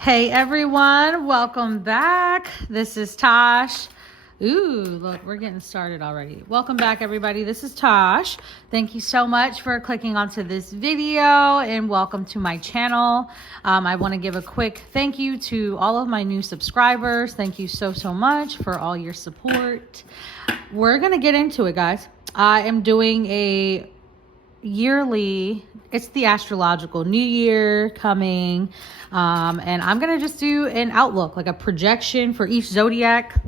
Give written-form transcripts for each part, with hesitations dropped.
Hey everyone, welcome back. This is Tosh. Ooh, look, we're getting started already. Welcome back everybody. This is Tosh. Thank you so much for clicking onto this video and welcome to my channel. I want to give a quick thank you to all of my new subscribers. Thank you so much for all your support. We're going to get into it, guys. I am doing a yearly, it's the astrological new year coming, and I'm gonna just do an outlook, like a projection for each zodiac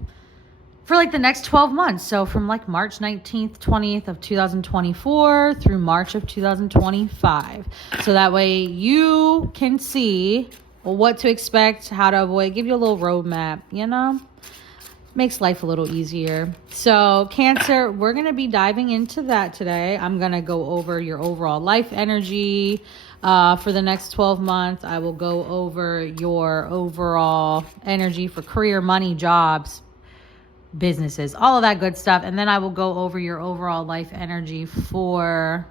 for like the next 12 months. So from like March 19th 20th of 2024 through March of 2025, so that way you can see what to expect, how to avoid, give you a little roadmap, you know, makes life a little easier. So Cancer, we're going to be diving into that today. I'm going to go over your overall life energy for the next 12 months. I will go over your overall energy for career, money, jobs, businesses, all of that good stuff. And then I will go over your overall life energy for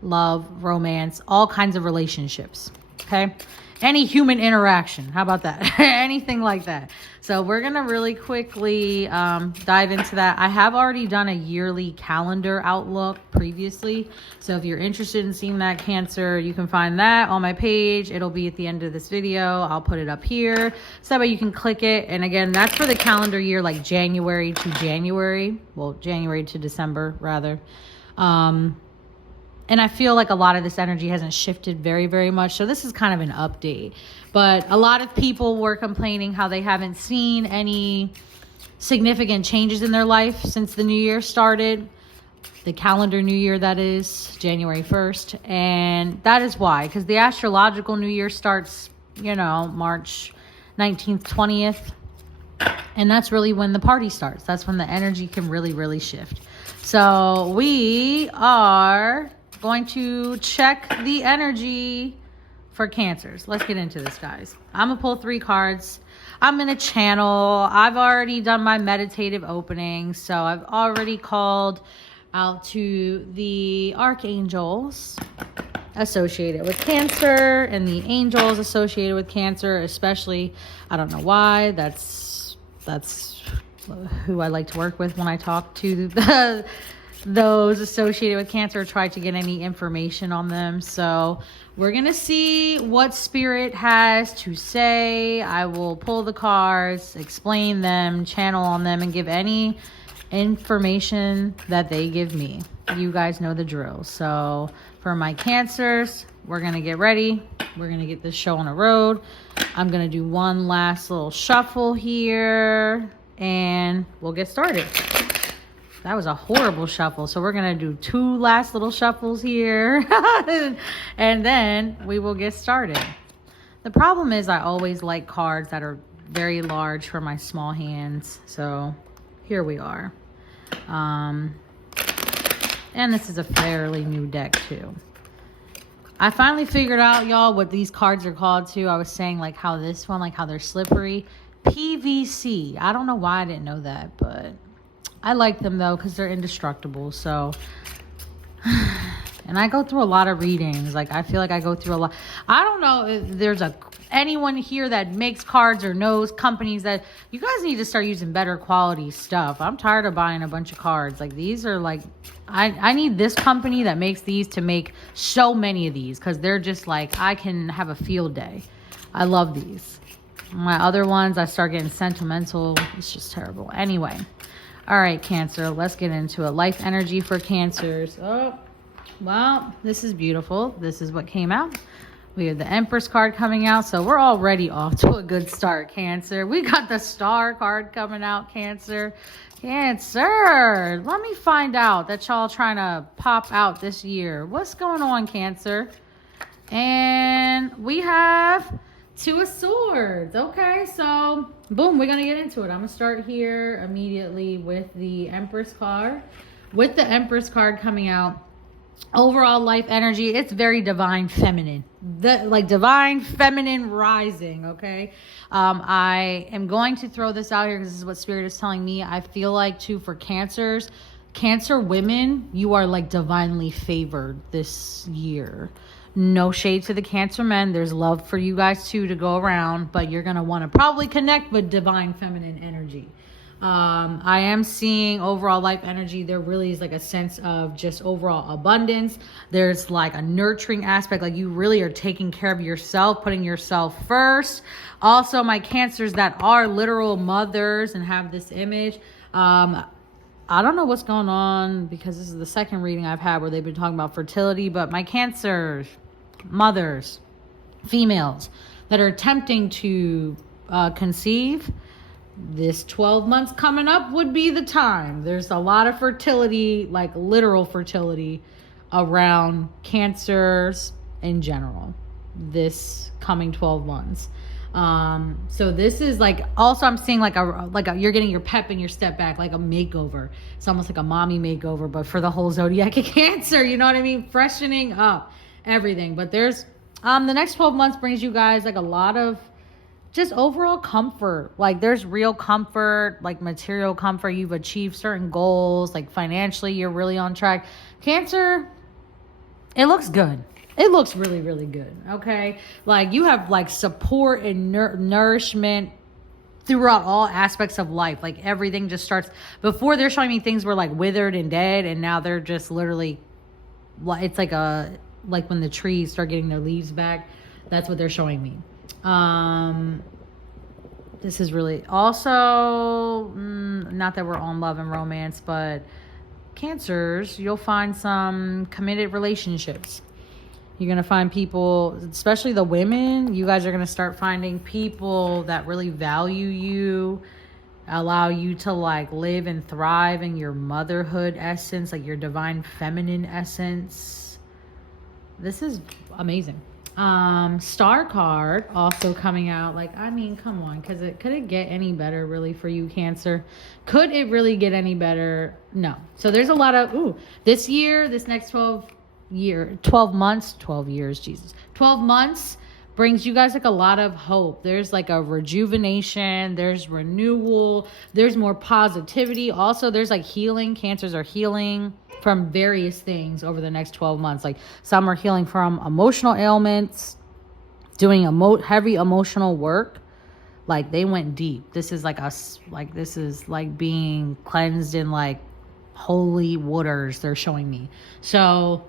love, romance, all kinds of relationships. Okay. Any human interaction. How about that? Anything like that. So we're going to really quickly dive into that. I have already done a yearly calendar outlook previously. So if you're interested in seeing that, Cancer, you can find that on my page. It'll be at the end of this video. I'll put it up here so that way you can click it. And again, that's for the calendar year, like January to January. Well, January to December, rather. And I feel like a lot of this energy hasn't shifted very much. So this is kind of an update. But a lot of people were complaining how they haven't seen any significant changes in their life since the new year started. The calendar new year, that is, January 1st. And that is why. Because the astrological new year starts, you know, March 19th, 20th. And that's really when the party starts. That's when the energy can really shift. So we are going to check the energy for Cancers. Let's get into this, guys. I'm gonna pull 3 cards. I'm gonna channel. I've already done my meditative opening, so I've already called out to the archangels associated with Cancer and the angels associated with Cancer, especially, I don't know why, that's who I like to work with when I talk to those associated with Cancer, try to get any information on them. So we're gonna see what Spirit has to say. I will pull the cards, explain them, channel on them, and give any information that they give me. You guys know the drill. So for my Cancers, we're gonna get ready. We're gonna get this show on the road. I'm gonna do one last little shuffle here and we'll get started. That was a horrible shuffle. So we're going to do 2 last little shuffles here. And then we will get started. The problem is I always like cards that are very large for my small hands. So here we are. And this is a fairly new deck too. I finally figured out, y'all, what these cards are called too. I was saying like how this one, like how they're slippery. PVC. I don't know why I didn't know that, but I like them though because they're indestructible. So, and I go through a lot of readings. Like I feel like I go through a lot. I don't know if there's anyone here that makes cards or knows companies that you guys need to start using better quality stuff. I'm tired of buying a bunch of cards. Like these are like, I need this company that makes these to make so many of these because they're just like, I can have a field day. I love these. My other ones, I start getting sentimental. It's just terrible. Anyway. All right, Cancer, let's get into it. Life energy for Cancers. Oh, well, this is beautiful. This is what came out. We have the Empress card coming out, so we're already off to a good start, Cancer. We got the Star card coming out, Cancer. Cancer, let me find out that y'all trying to pop out this year. What's going on, Cancer? And we have 2 of Swords. Okay, so boom, we're gonna get into it. I'm gonna start here immediately with the Empress card. With the Empress card coming out, overall life energy, it's very divine feminine. Like divine feminine rising. Okay, I am going to throw this out here because this is what Spirit is telling me. I feel like too for Cancers, Cancer women, you are like divinely favored this year. No shade to the Cancer men. There's love for you guys too to go around, but you're going to want to probably connect with divine feminine energy. I am seeing overall life energy. There really is like a sense of just overall abundance. There's like a nurturing aspect. Like you really are taking care of yourself, putting yourself first. Also, my Cancers that are literal mothers and have this image. I don't know what's going on because this is the second reading I've had where they've been talking about fertility, but my Cancers, mothers, females that are attempting to conceive, this 12 months coming up would be the time. There's a lot of fertility, like literal fertility around Cancers in general this coming 12 months. So this is like, also I'm seeing like a you're getting your pep and your step back, like a makeover. It's almost like a mommy makeover, but for the whole zodiac of Cancer, you know what I mean? Freshening up everything. But there's the next 12 months brings you guys like a lot of just overall comfort. Like there's real comfort, like material comfort. You've achieved certain goals, like financially you're really on track. Cancer, it looks good. It looks really, really good. Okay. Like you have like support and nourishment throughout all aspects of life. Like everything just starts, before they're showing me things were like withered and dead, and now they're just literally, it's like when the trees start getting their leaves back. That's what they're showing me. This is really also not that we're on love and romance, but Cancers, you'll find some committed relationships. You're going to find people, especially the women, you guys are going to start finding people that really value you, allow you to like live and thrive in your motherhood essence, like your divine feminine essence. This is amazing. Star card also coming out. Like, I mean, come on, because could it get any better really for you, Cancer? Could it really get any better? No. So there's a lot of this year, this next 12 months, 12 years, Jesus, 12 months brings you guys like a lot of hope. There's like a rejuvenation, there's renewal, there's more positivity. Also, there's like healing. Cancers are healing from various things over the next 12 months. Like some are healing from emotional ailments, doing heavy emotional work. Like they went deep. This is this is like being cleansed in like holy waters, they're showing me. So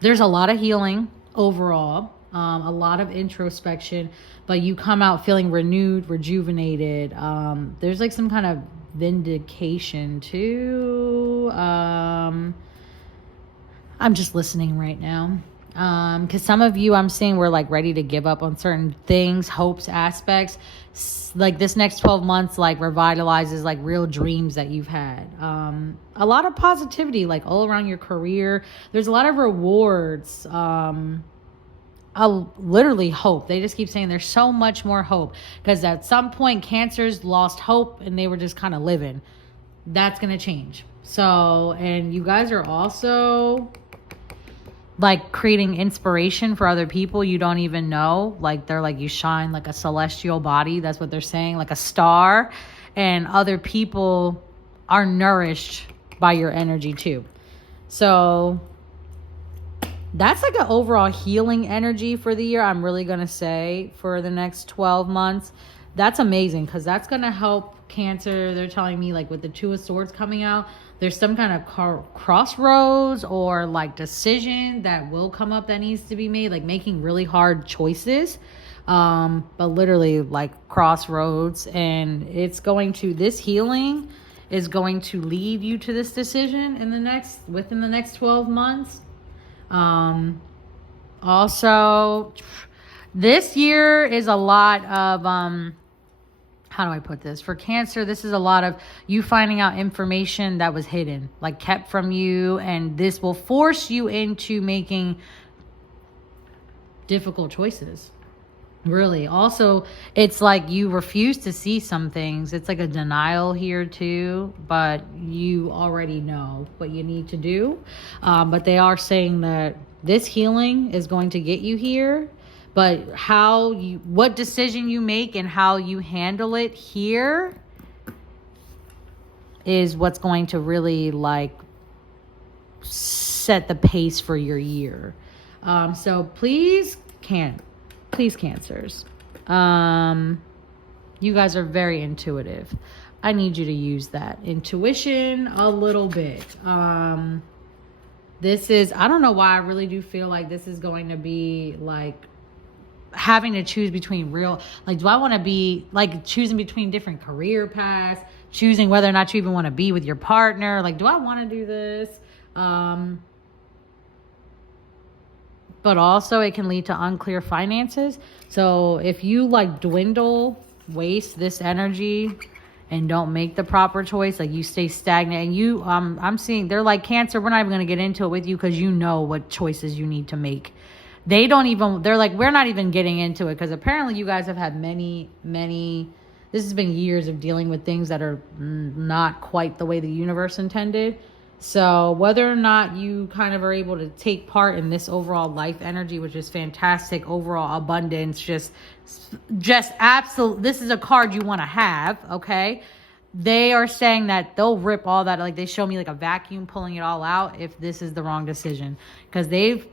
there's a lot of healing overall, a lot of introspection, but you come out feeling renewed, rejuvenated. There's like some kind of vindication too. I'm just listening right now. Because some of you I'm seeing were like ready to give up on certain things, hopes, aspects. Like this next 12 months like revitalizes like real dreams that you've had. A lot of positivity like all around your career. There's a lot of rewards. Literally hope. They just keep saying there's so much more hope, because at some point Cancers lost hope and they were just kind of living. That's gonna change. So, and you guys are also like creating inspiration for other people you don't even know. Like they're like, you shine like a celestial body. That's what they're saying, like a star, and other people are nourished by your energy too. So that's like an overall healing energy for the year, I'm really going to say, for the next 12 months. That's amazing, because that's going to help Cancer. They're telling me like with the Two of Swords coming out, there's some kind of crossroads or like decision that will come up that needs to be made, like making really hard choices, but literally like crossroads. And it's going to, this healing is going to lead you to this decision within the next 12 months. Also, this year is a lot of, how do I put this? For Cancer, this is a lot of you finding out information that was hidden, like kept from you, and this will force you into making difficult choices. Really. Also, it's like you refuse to see some things. It's like a denial here too, but you already know what you need to do. But they are saying that this healing is going to get you here, but what decision you make and how you handle it here is what's going to really like set the pace for your year. So please Cancers. You guys are very intuitive. I need you to use that intuition a little bit. This is, I don't know why I really do feel like this is going to be like having to choose between real, like, do I want to be like choosing between different career paths, choosing whether or not you even want to be with your partner. Like, do I want to do this? But also it can lead to unclear finances. So if you like waste this energy and don't make the proper choice, like you stay stagnant and you, I'm seeing, they're like, Cancer, we're not even going to get into it with you because you know what choices you need to make. They're like, we're not even getting into it because apparently you guys have had many, this has been years of dealing with things that are not quite the way the universe intended. So whether or not you kind of are able to take part in this overall life energy, which is fantastic, overall abundance, just absolute, this is a card you want to have, okay? They are saying that they'll rip all that, like they show me like a vacuum pulling it all out if this is the wrong decision. Because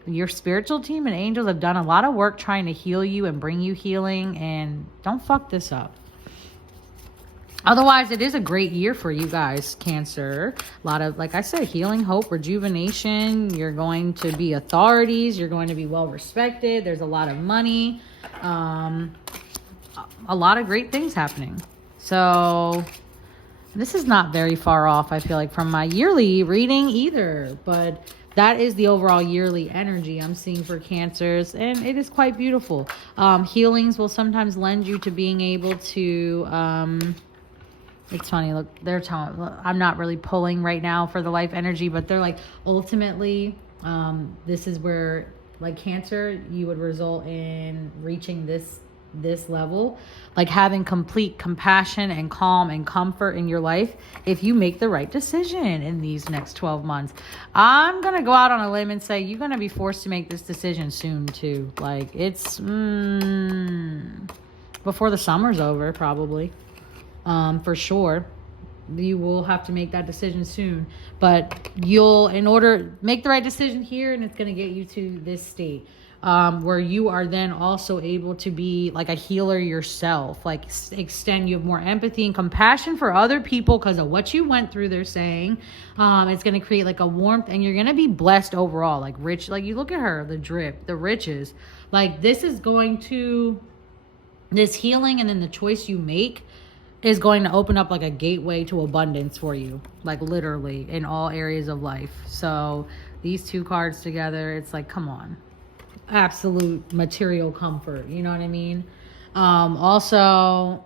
your spiritual team and angels have done a lot of work trying to heal you and bring you healing, and don't fuck this up. Otherwise, it is a great year for you guys, Cancer. A lot of, like I said, healing, hope, rejuvenation. You're going to be authorities. You're going to be well respected. There's a lot of money. A lot of great things happening. So this is not very far off, I feel like, from my yearly reading either. But that is the overall yearly energy I'm seeing for Cancers, and it is quite beautiful. Healings will sometimes lend you to being able to... it's funny, look, they're telling, I'm not really pulling right now for the life energy, but they're like, ultimately, this is where, like Cancer, you would result in reaching this level, like having complete compassion and calm and comfort in your life if you make the right decision in these next 12 months. I'm going to go out on a limb and say you're going to be forced to make this decision soon too. Like it's before the summer's over, probably. For sure, you will have to make that decision soon, but make the right decision here, and it's going to get you to this state, where you are then also able to be like a healer yourself, like you have more empathy and compassion for other people because of what you went through. They're saying, it's going to create like a warmth, and you're going to be blessed overall, like rich, like you look at her, the drip, the riches, like this healing, and then the choice you make is going to open up like a gateway to abundance for you, like literally in all areas of life. So these two cards together, it's like, come on, absolute material comfort. You know what I mean? Also,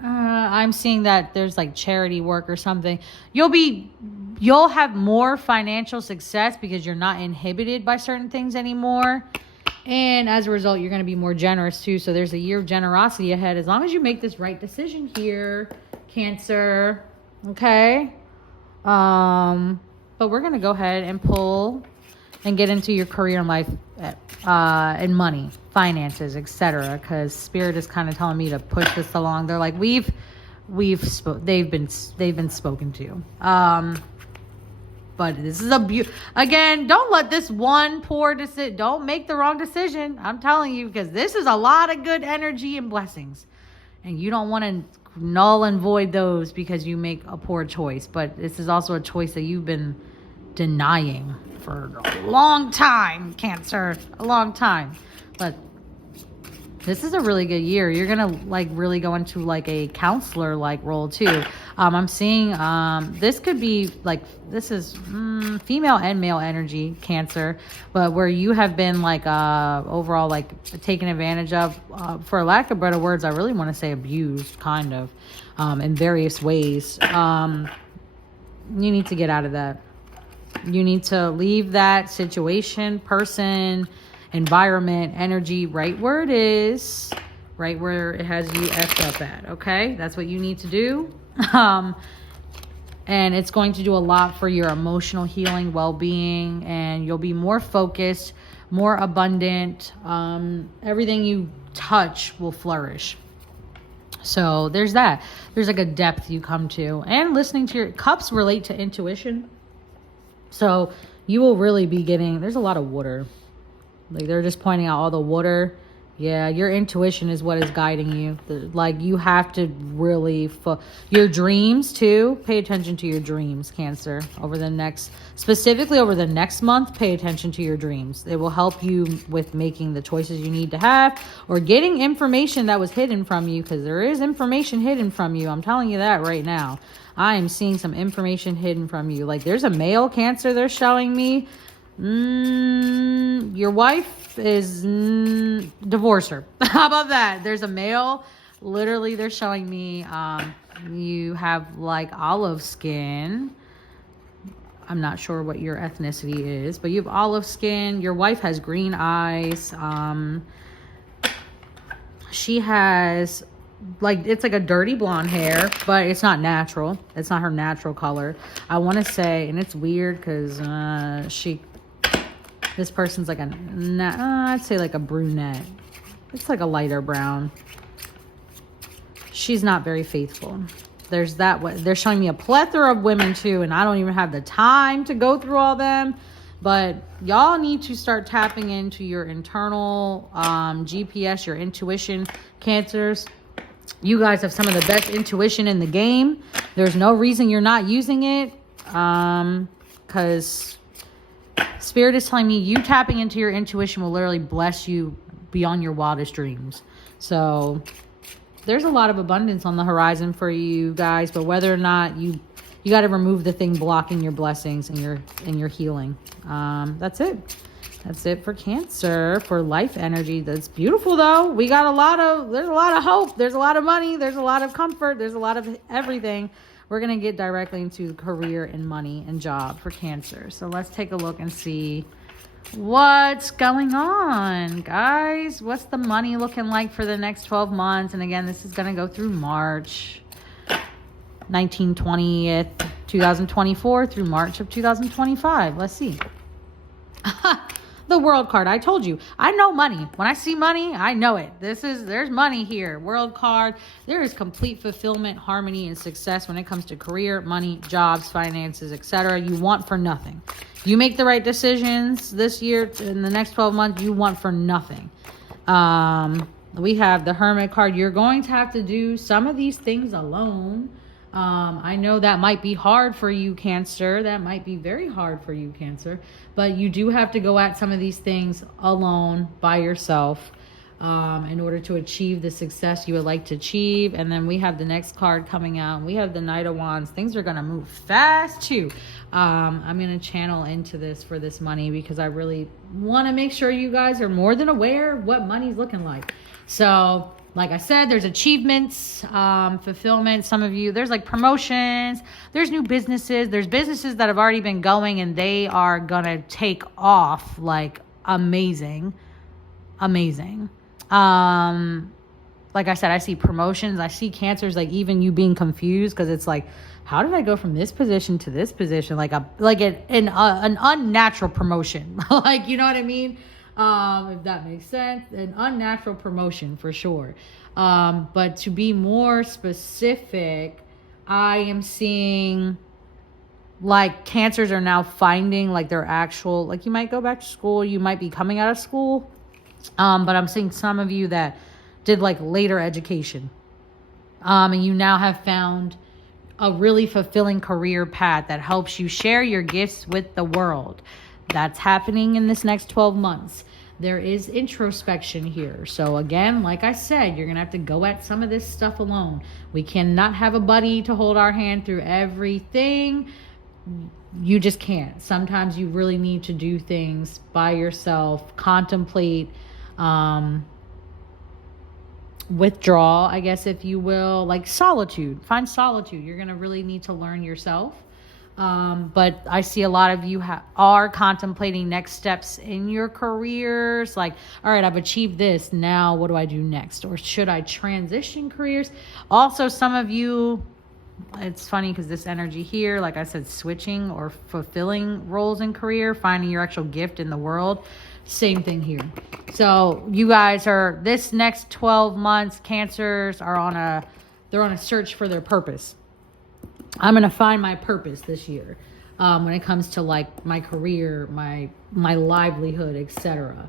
I'm seeing that there's like charity work or something. You'll have more financial success because you're not inhibited by certain things anymore. And as a result, you're going to be more generous too. So there's a year of generosity ahead as long as you make this right decision here, Cancer. Okay. But we're going to go ahead and pull and get into your career and life, and money, finances, etc. Because Spirit is kind of telling me to push this along. They're like, they've been spoken to. But this is again, don't let this one poor decision, don't make the wrong decision. I'm telling you, because this is a lot of good energy and blessings. And you don't want to null and void those because you make a poor choice. But this is also a choice that you've been denying for a long time, Cancer, a long time. But this is a really good year. You're going to like really go into like a counselor like role too. I'm seeing this could be like, this is female and male energy, Cancer, but where you have been like overall like taken advantage of, for lack of better words, I really want to say abused kind of, in various ways. You need to get out of that. You need to leave that situation, person, environment, energy right where it is, right where it has you effed up at. Okay, that's what you need to do. And it's going to do a lot for your emotional healing, well-being, and you'll be more focused, more abundant. Everything you touch will flourish. So there's that. There's like a depth you come to, and listening to your cups relate to intuition. So You will really be getting, there's a lot of water. Like they're just pointing out all the water. Yeah, your intuition is what is guiding you. Like you have to really, your dreams too. Pay attention to your dreams, Cancer. Specifically over the next month, pay attention to your dreams. It will help you with making the choices you need to have or getting information that was hidden from you, because there is information hidden from you. I'm telling you that right now. I am seeing some information hidden from you. Like there's a male, Cancer, they're showing me. Your wife is divorce her. How about that? There's a male, literally they're showing me you have like olive skin. I'm not sure what your ethnicity is, but you have olive skin. Your wife has green eyes. She has like, it's like a dirty blonde hair, but it's not natural. It's not her natural color. I want to say, and it's weird because this person's like I'd say like a brunette. It's like a lighter brown. She's not very faithful. There's that. They're showing me a plethora of women too, and I don't even have the time to go through all them. But y'all need to start tapping into your internal GPS, your intuition, Cancers. You guys have some of the best intuition in the game. There's no reason you're not using it, because Spirit is telling me you tapping into your intuition will literally bless you beyond your wildest dreams. So there's a lot of abundance on the horizon for you guys, but whether or not you got to remove the thing blocking your blessings and your healing. That's it. That's it for Cancer, for life energy. That's beautiful though. There's a lot of hope. There's a lot of money. There's a lot of comfort. There's a lot of everything. We're going to get directly into career and money and job for Cancer. So let's take a look and see what's going on, guys. What's the money looking like for the next 12 months? And again, this is going to go through March 1920th, 2024 through March of 2025. Let's see. The World card. I told you, I know money. When I see money, I know it. There's money here. World card. There is complete fulfillment, harmony, and success when it comes to career, money, jobs, finances, etc. You want for nothing. You make the right decisions this year, in the next 12 months, you want for nothing. We have the Hermit card. You're going to have to do some of these things alone. I know that might be hard for you, Cancer. That might be very hard for you, Cancer. But you do have to go at some of these things alone, by yourself, in order to achieve the success you would like to achieve. And then we have the next card coming out. We have the Knight of Wands. Things are going to move fast, too. I'm going to channel into this for this money because I really want to make sure you guys are more than aware of what money's looking like. So like I said, there's achievements, fulfillment. Some of you, there's like promotions, there's new businesses, there's businesses that have already been going and they are going to take off like amazing. Like I said, I see promotions. I see Cancers, like even you being confused because it's like, how did I go from this position to this position? Like an unnatural promotion. Like, you know what I mean? If that makes sense, an unnatural promotion for sure. But to be more specific, I am seeing like Cancers are now finding like their actual, like you might go back to school, you might be coming out of school. But I'm seeing some of you that did like later education. And you now have found a really fulfilling career path that helps you share your gifts with the world. That's happening in this next 12 months. There is introspection here. So again, like I said, you're going to have to go at some of this stuff alone. We cannot have a buddy to hold our hand through everything. You just can't. Sometimes you really need to do things by yourself, contemplate, withdraw, I guess, if you will, like solitude. Find solitude. You're going to really need to learn yourself. But I see a lot of you are contemplating next steps in your careers. Like, all right, I've achieved this. Now what do I do next? Or should I transition careers? Also, some of you, it's funny because this energy here, like I said, switching or fulfilling roles in career, finding your actual gift in the world. Same thing here. So you guys are, this next 12 months, Cancers they're on a search for their purpose. I'm going to find my purpose this year. when it comes to like my career, my livelihood, etc.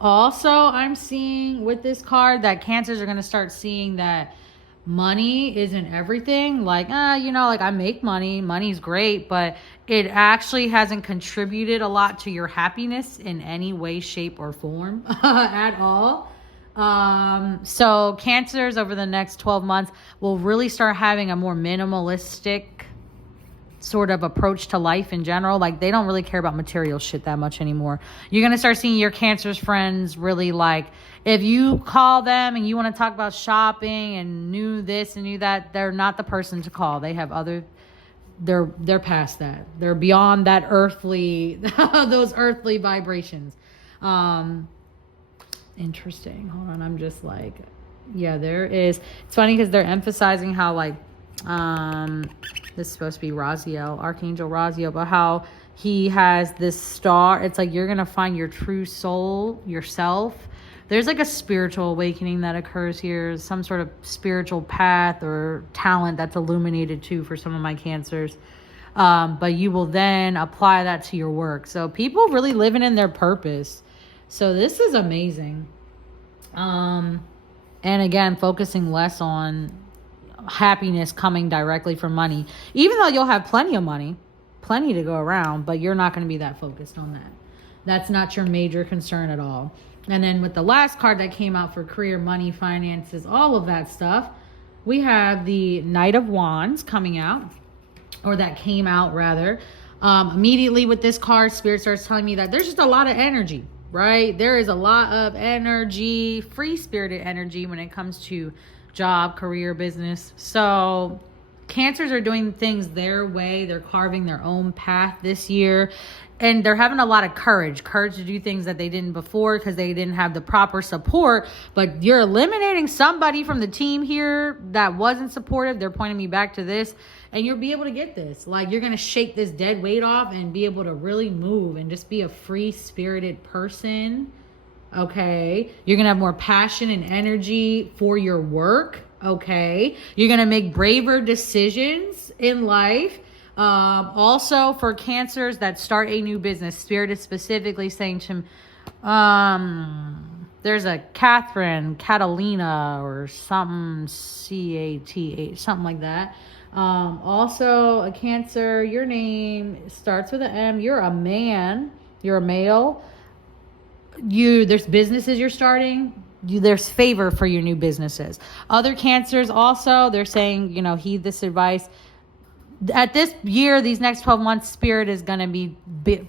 Also, I'm seeing with this card that Cancers are going to start seeing that money isn't everything. Like, like I make money. Money's great, but it actually hasn't contributed a lot to your happiness in any way, shape, or form at all. So Cancers over the next 12 months will really start having a more minimalistic sort of approach to life in general. Like they don't really care about material shit that much anymore. You're going to start seeing your Cancers friends really like, if you call them and you want to talk about shopping and new this and new that, they're not the person to call. They have other, they're past that. They're beyond that earthly, those earthly vibrations. Interesting. Hold on. I'm just like, yeah, there is. It's funny because they're emphasizing how like, this is supposed to be Raziel, Archangel Raziel, but how he has this star. It's like you're going to find your true soul, yourself. There's like a spiritual awakening that occurs here, some sort of spiritual path or talent that's illuminated too for some of my Cancers. But you will then apply that to your work. So people really living in their purpose. So this is amazing. And again, focusing less on happiness coming directly from money, even though you'll have plenty of money, plenty to go around, but you're not going to be that focused on that. That's not your major concern at all. And then with the last card that came out for career, money, finances, all of that stuff, we have the Knight of Wands coming out, or that came out rather. Immediately with this card, Spirit starts telling me that there's just a lot of energy, right? There is a lot of energy, free-spirited energy when it comes to job, career, business. So Cancers are doing things their way. They're carving their own path this year. And they're having a lot of courage to do things that they didn't before because they didn't have the proper support. But you're eliminating somebody from the team here that wasn't supportive. They're pointing me back to this. And you'll be able to get this. Like, you're going to shake this dead weight off and be able to really move and just be a free-spirited person. Okay. You're going to have more passion and energy for your work. Okay. You're going to make braver decisions in life. Also for Cancers that start a new business, Spirit is specifically saying to there's a Catalina or something, CATH, something like that. Also a Cancer, your name starts with an M. You're a man. You're a male. There's businesses you're starting. There's favor for your new businesses. Other Cancers also, they're saying, heed this advice. At this year, these next 12 months, Spirit is going to be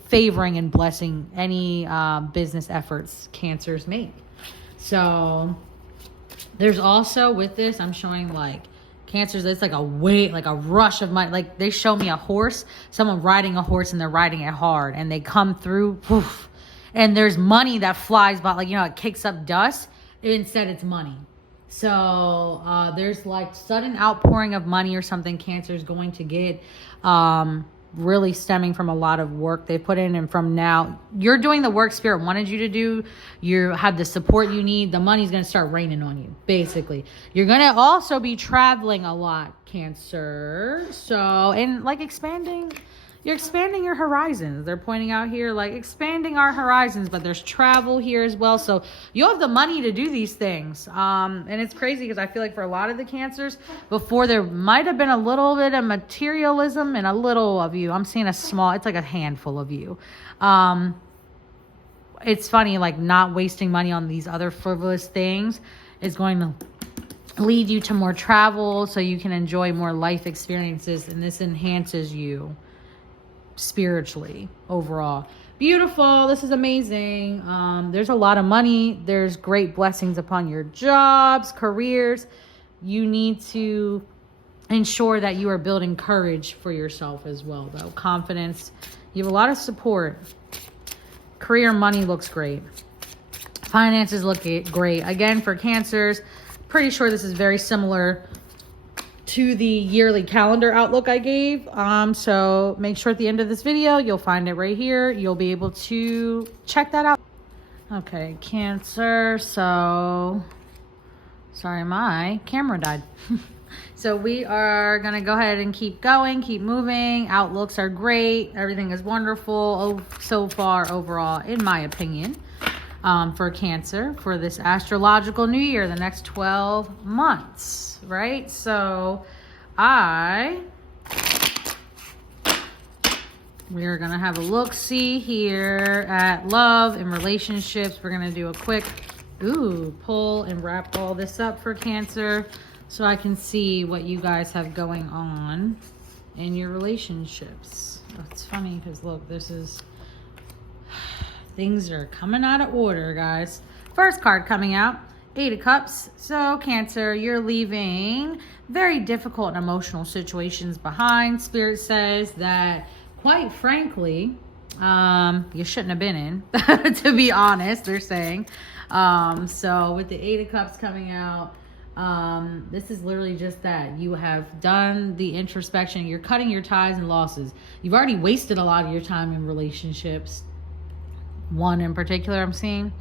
favoring and blessing any business efforts Cancers make. So there's also with this, I'm showing like Cancers, it's like a weight, like a rush of money. Like they show me a horse, someone riding a horse and they're riding it hard and they come through, poof, and there's money that flies by, like, it kicks up dust. Instead, it's money. So there's like sudden outpouring of money or something Cancer is going to get, really stemming from a lot of work they put in. And from now, you're doing the work Spirit wanted you to do. You have the support you need. The money's going to start raining on you, basically. You're going to also be traveling a lot, Cancer. So, and like you're expanding your horizons. They're pointing out here, like expanding our horizons, but there's travel here as well. So you'll have the money to do these things. And it's crazy because I feel like for a lot of the Cancers, before there might have been a little bit of materialism and a little of you. I'm seeing it's like a handful of you. It's funny, like not wasting money on these other frivolous things is going to lead you to more travel so you can enjoy more life experiences. And this enhances you spiritually overall. Beautiful. This is amazing. There's a lot of money. There's great blessings upon your jobs, careers. You need to ensure that you are building courage for yourself as well, though. Confidence. You have a lot of support. Career, money looks great. Finances look great. Again, for Cancers, pretty sure this is very similar to the yearly calendar outlook I gave. So make sure at the end of this video, you'll find it right here. You'll be able to check that out. Okay, Cancer. So, sorry, my camera died. So we are going to go ahead and keep going, keep moving. Outlooks are great. Everything is wonderful so far overall, in my opinion, for Cancer, for this astrological new year, the next 12 months, right? So we're going to have a look-see here at love and relationships. We're going to do a quick pull and wrap all this up for Cancer so I can see what you guys have going on in your relationships. It's funny because look, things are coming out of order, guys. First card coming out, 8 of Cups. So Cancer, you're leaving very difficult and emotional situations behind. Spirit says that, quite frankly, you shouldn't have been in, to be honest, they're saying. So with the 8 of Cups coming out, this is literally just that. You have done the introspection. You're cutting your ties and losses. You've already wasted a lot of your time in relationships. One in particular I'm seeing.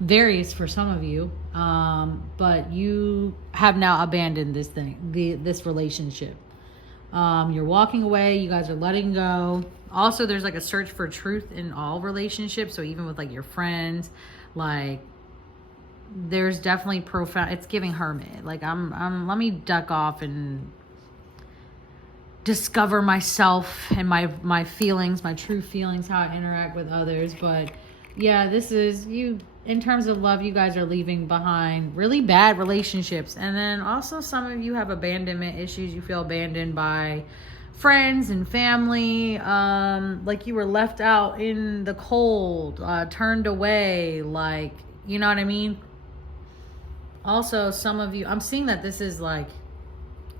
Varies for some of you. But you have now abandoned this relationship. You're walking away. You guys are letting go. Also, there's like a search for truth in all relationships. So even with like your friends, like there's definitely profound, it's giving hermit. Like let me duck off and discover myself and my feelings, my true feelings, how I interact with others. But yeah, this is you. In terms of love, you guys are leaving behind really bad relationships. And then also some of you have abandonment issues. You feel abandoned by friends and family. Like you were left out in the cold, turned away, like, you know what I mean? Also, some of you, I'm seeing that this is like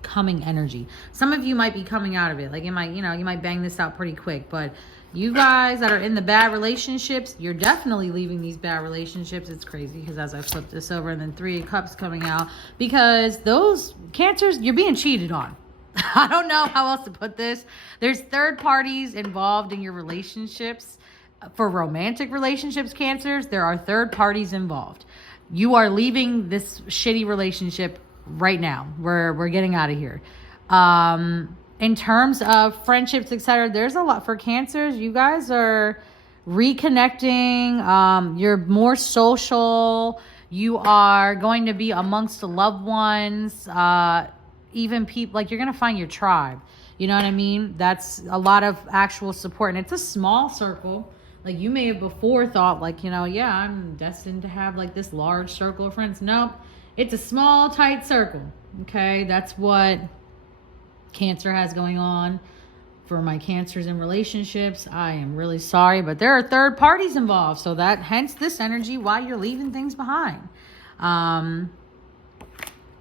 coming energy. Some of you might be coming out of it. Like it might, you might bang this out pretty quick, but you guys that are in the bad relationships, you're definitely leaving these bad relationships. It's crazy because as I flip this over and then 3 of Cups coming out, because those Cancers, you're being cheated on. I don't know how else to put this. There's third parties involved in your relationships. For romantic relationships, Cancers, there are third parties involved. You are leaving this shitty relationship right now. We're getting out of here. In terms of friendships, etc., there's a lot for Cancers. You guys are reconnecting. You're more social. You are going to be amongst the loved ones. Even people, like you're going to find your tribe. You know what I mean? That's a lot of actual support. And it's a small circle. Like you may have before thought like, yeah, I'm destined to have like this large circle of friends. Nope. It's a small, tight circle. Okay. That's what Cancer has going on. For my Cancers in relationships, I am really sorry, but there are third parties involved. So that hence this energy while you're leaving things behind.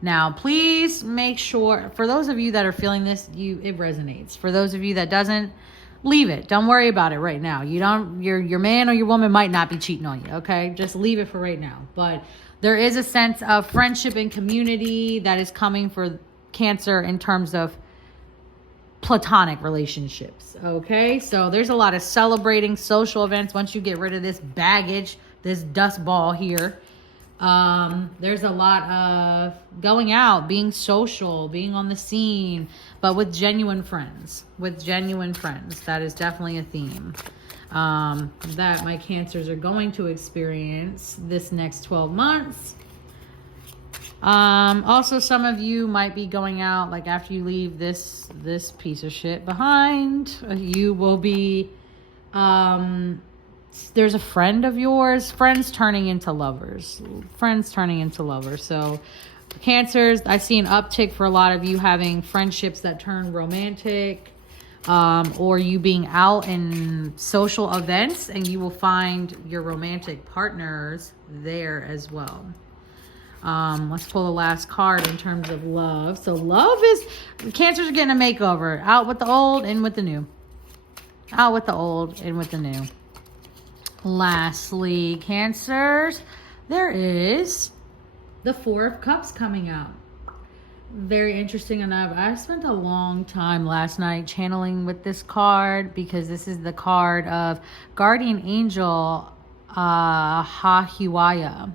Now, please make sure, for those of you that are feeling this, it resonates. For those of you that doesn't, leave it. Don't worry about it right now. Your man or your woman might not be cheating on you, okay? Just leave it for right now. But there is a sense of friendship and community that is coming for Cancer in terms of platonic relationships, okay? So there's a lot of celebrating social events once you get rid of this baggage, this dust ball here. There's a lot of going out, being social, being on the scene, but with genuine friends. That is definitely a theme that my Cancers are going to experience this next 12 months. Also, some of you might be going out, like after you leave this piece of shit behind, you will be, there's a friend of yours, friends turning into lovers. So Cancers, I see an uptick for a lot of you having friendships that turn romantic, or you being out in social events and you will find your romantic partners there as well. Let's pull the last card in terms of love. So love is, Cancers are getting a makeover. Out with the old, in with the new. Out with the old, in with the new. Lastly, Cancers, there is the 4 of Cups coming out. Very interesting enough. I spent a long time last night channeling with this card because this is the card of Guardian Angel Hahiwaya.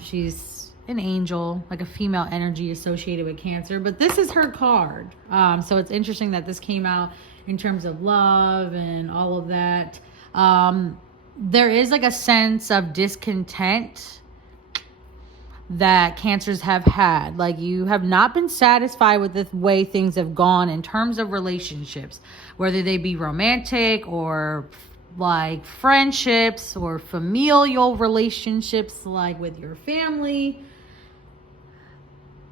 She's an angel, like a female energy associated with Cancer, but this is her card. So it's interesting that this came out in terms of love and all of that. There is like a sense of discontent that Cancers have had. Like, you have not been satisfied with the way things have gone in terms of relationships, whether they be romantic or like friendships or familial relationships, like with your family.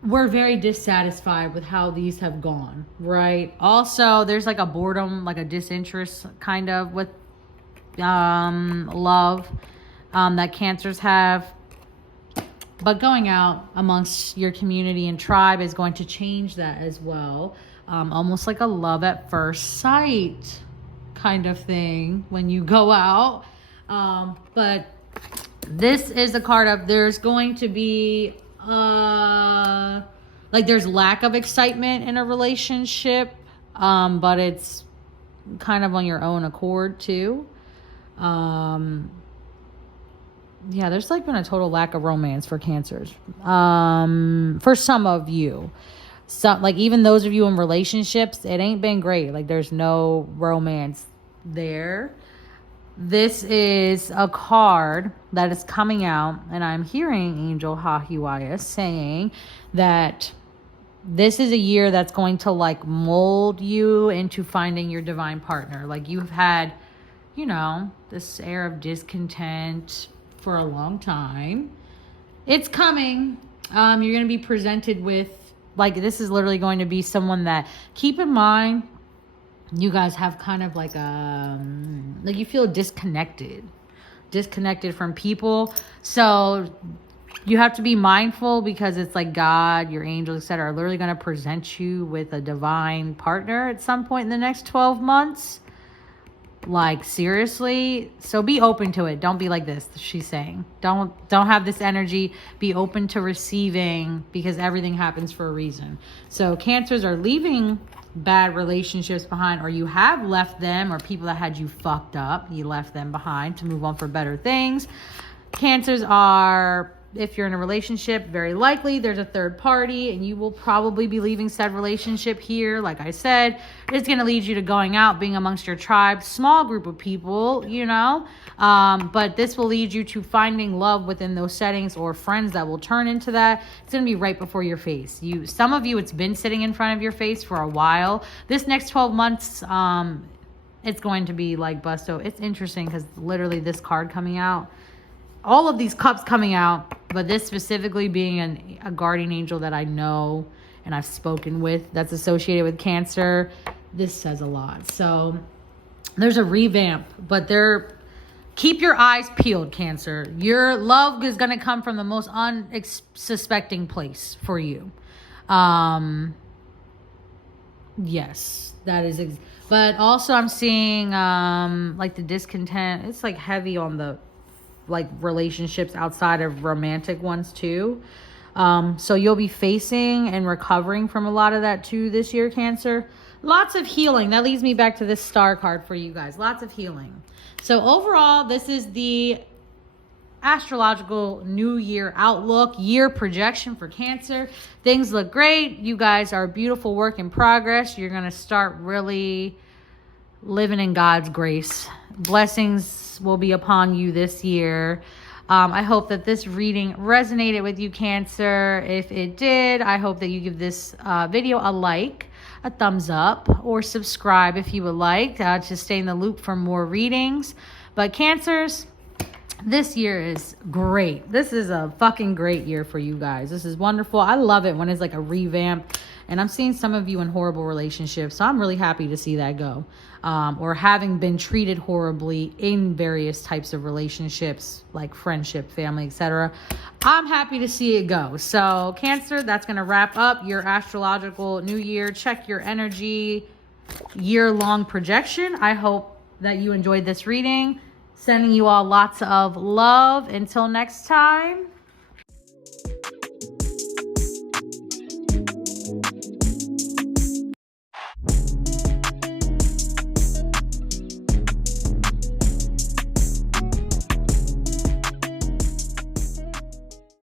We're very dissatisfied with how these have gone, right? Also, there's like a boredom, like a disinterest kind of with love that Cancers have. But going out amongst your community and tribe is going to change that as well. Almost like a love at first sight kind of thing when you go out. But this is a card of, there's going to be like there's lack of excitement in a relationship, but it's kind of on your own accord too. Yeah, there's like been a total lack of romance for Cancers. For some of you. So, like, even those of you in relationships, it ain't been great. Like, there's no romance there. This is a card that is coming out, and I'm hearing Angel Hahiwaya saying that this is a year that's going to like mold you into finding your divine partner. Like, you've had, you know, this air of discontent for a long time. It's coming. You're going to be presented with, like, this is literally going to be someone that, keep in mind, you guys have kind of like like you feel disconnected from people. So you have to be mindful, because it's like God, your angels, etc., are literally going to present you with a divine partner at some point in the next 12 months. Like, seriously. So be open to it. Don't be like this, she's saying. Don't have this energy. Be open to receiving, because everything happens for a reason. So Cancers are leaving bad relationships behind, or you have left them, or people that had you fucked up, you left them behind to move on for better things. Cancers are, if you're in a relationship, very likely there's a third party, and you will probably be leaving said relationship here. Like I said, it's going to lead you to going out, being amongst your tribe, small group of people, you know. But this will lead you to finding love within those settings, or friends that will turn into that. It's going to be right before your face. Some of you, it's been sitting in front of your face for a while. This next 12 months, it's going to be like busto. It's interesting, because literally this card coming out, all of these cups coming out, but this specifically being a guardian angel that I know and I've spoken with, that's associated with Cancer, this says a lot. So there's a revamp, but keep your eyes peeled, Cancer. Your love is going to come from the most unsuspecting place for you. Yes, that is. But also I'm seeing like the discontent. It's like heavy on the like relationships outside of romantic ones too. So you'll be facing and recovering from a lot of that too this year, Cancer. Lots of healing. That leads me back to this star card for you guys. Lots of healing. So overall, this is the astrological new year outlook, year projection for Cancer. Things look great. You guys are a beautiful work in progress. You're going to start really living in God's grace. Blessings will be upon you this year. I hope that this reading resonated with you, Cancer. If it did, I hope that you give this video a like, a thumbs up, or subscribe if you would like to stay in the loop for more readings. But Cancers, this year is great. This is a fucking great year for you guys. This is wonderful. I love it when it's like a revamp. And I'm seeing some of you in horrible relationships. So I'm really happy to see that go. Or having been treated horribly in various types of relationships, like friendship, family, etc. I'm happy to see it go. So Cancer, that's going to wrap up your astrological new year. Check your energy year-long projection. I hope that you enjoyed this reading. Sending you all lots of love. Until next time.